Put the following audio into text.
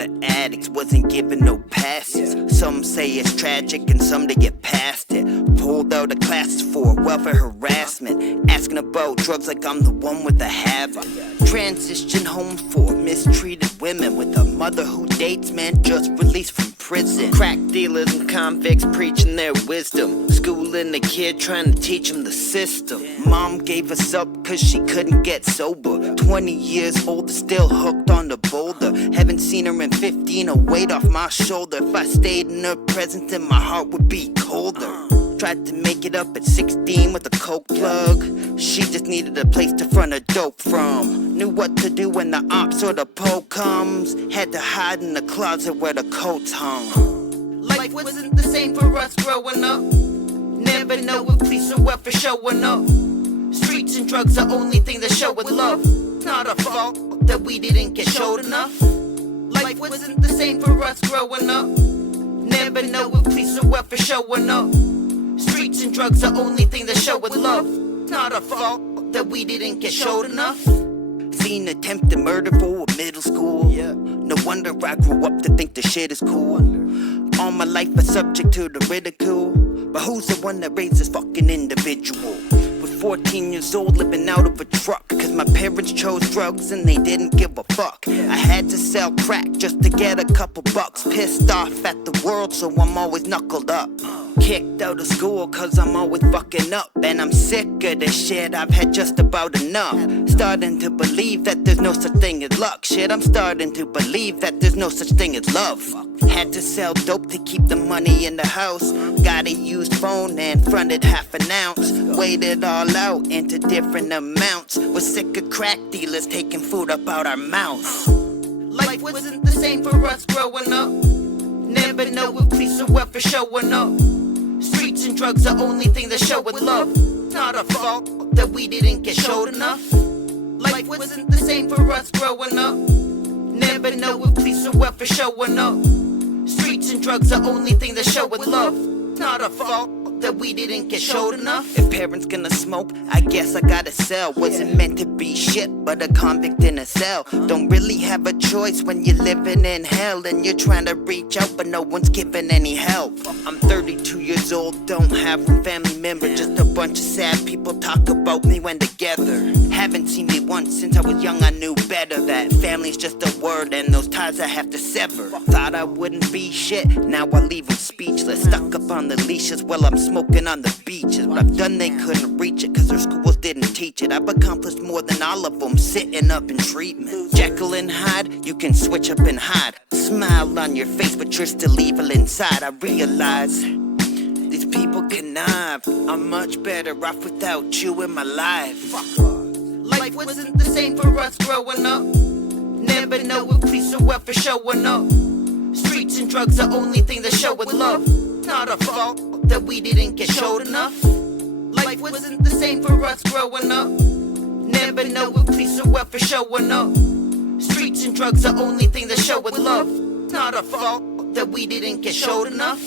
the addicts wasn't given no passes. Some say it's tragic and some to get past it. Pulled out of classes for welfare harassment, asking about drugs like I'm the one with the habit. Transition home for mistreated women with a mother who dates man just released from prison. Crack dealers and convicts preaching their wisdom, schooling the kid trying to teach him the system. Mom gave us up cause she couldn't get sober. 20 years older, still hooked on the boulder. Haven't seen her in 15, a weight off my shoulder. If I stayed in her presence then my heart would be colder. Tried to make it up at 16 with a coke plug. She just needed a place to front her dope from. Knew what to do when the ops or the pole comes. Had to hide in the closet where the coats hung. Life wasn't the same for us growing up. Never know if police or welfare showing up. Streets and drugs are only thing that show with love. Not our fault that we didn't get showed enough. Life wasn't the same for us growing up. Never know if police or welfare showing up. Streets and drugs are only thing that show with love. Not our fault that we didn't get showed enough. Seen attempted murder for a middle school. No wonder I grew up to think the shit is cool. All my life a subject to the ridicule. But who's the one that raised this fucking individual? Was 14 years old living out of a truck, cause my parents chose drugs and they didn't give a fuck. I had to sell crack just to get a couple bucks. Pissed off at the world so I'm always knuckled up. Kicked out of school cause I'm always fucking up. And I'm sick of this shit, I've had just about enough. Starting to believe that there's no such thing as luck. Shit, I'm starting to believe that there's no such thing as love. Had to sell dope to keep the money in the house. Got a used phone and fronted half an ounce. Weighed it all out into different amounts. Was sick of crack dealers taking food up out our mouths. Life wasn't the same for us growing up. Never know if police or welfare showing up. Streets and drugs are only thing that show with love. Not our fault that we didn't get showed enough. Life wasn't the same for us growing up. Never know if police or welfare showing up. Streets and drugs are only thing that show with love. Not our fault that we didn't get showed enough. If parents gonna smoke, I guess I gotta sell. Wasn't meant to be shit, but a convict in a cell. Don't really have a choice when you're living in hell and you're trying to reach out but no one's giving any help. I'm 32 years old, don't have one family member. Just a bunch of sad people talk about me when together. Haven't seen me once since I was young, I knew better. That family's just a word and those ties I have to sever. Thought I wouldn't be shit, now I leave them speechless. Stuck up on the leashes while I'm smoking on the beaches. What I've done, they couldn't reach it cause their schools didn't teach it. I've accomplished more than all of them sitting up in treatment. Jekyll and Hyde, you can switch up and hide. Smile on your face but you're still evil inside. I realize these people connive. I'm much better off without you in my life. Life wasn't the same for us growing up. Never know if police or welfare showing up. Streets and drugs are only thing that show with love. Not our fault that we didn't get showed enough. Life wasn't the same for us growing up. Never know if police or welfare showing up. Streets and drugs are only thing that show with love. Not our fault that we didn't get showed enough.